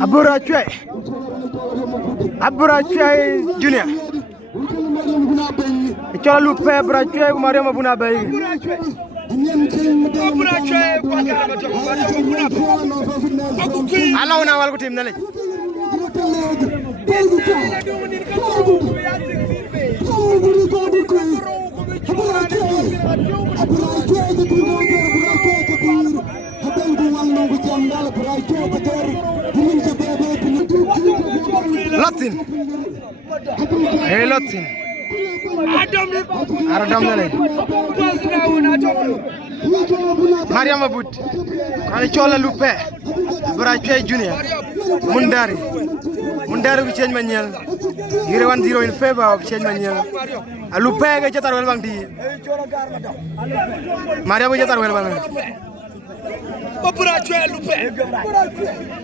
Aburache Junior. Chola lupe Aburache Mario Mabuna Bay. Allow now I'll go team Nelly. Latin. Hey Latin. Adam Nale. Maria Mabut. Chola lupe. Aburache Junior. Mundari we change manual. 0-1-0 in favor of change manual. A lupe get at well bang. Maria will get at well bang.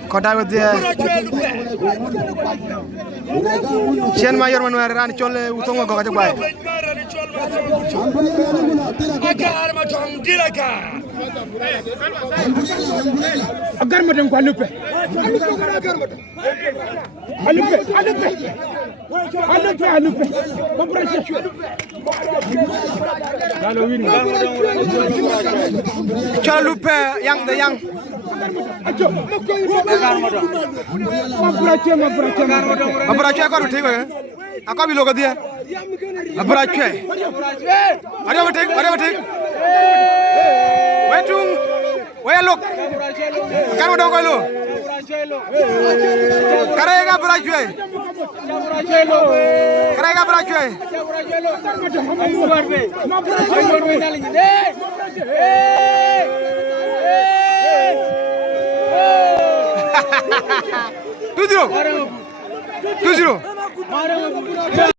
Kota with the Chen Mayor Manuel ran Chole Utonga go to buy. A garment and Gualupe. Chalupe, young the young. Aburache ko uthi ko akabi logo dia Aburache are batik wetung we look karo do ko lo karega Aburache karega Aburache Two zero.